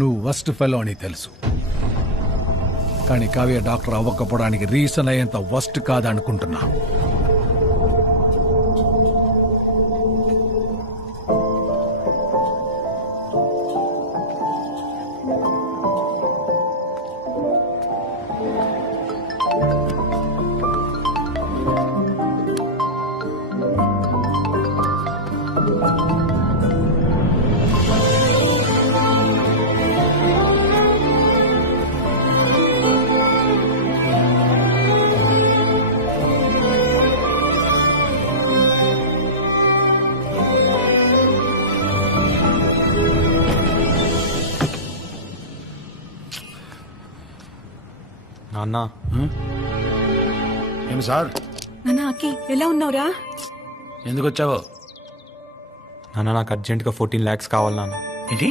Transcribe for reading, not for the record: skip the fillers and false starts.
నువ్వు worst fellow అని తెలుసు, కానీ కావ్య డాక్టర్ అవ్వకపోవడానికి రీజన్ అయ్యేంత వర్స్ట్ కాదనుకుంటున్నా. నాన్న ఏమి సార్, నాన్న అక్కి ఎలా ఉన్నావురా? ఎందుకు వచ్చావో? నాన్న నాకు అర్జెంట్గా 14 lakhs కావాలి నాన్న. ఏంటి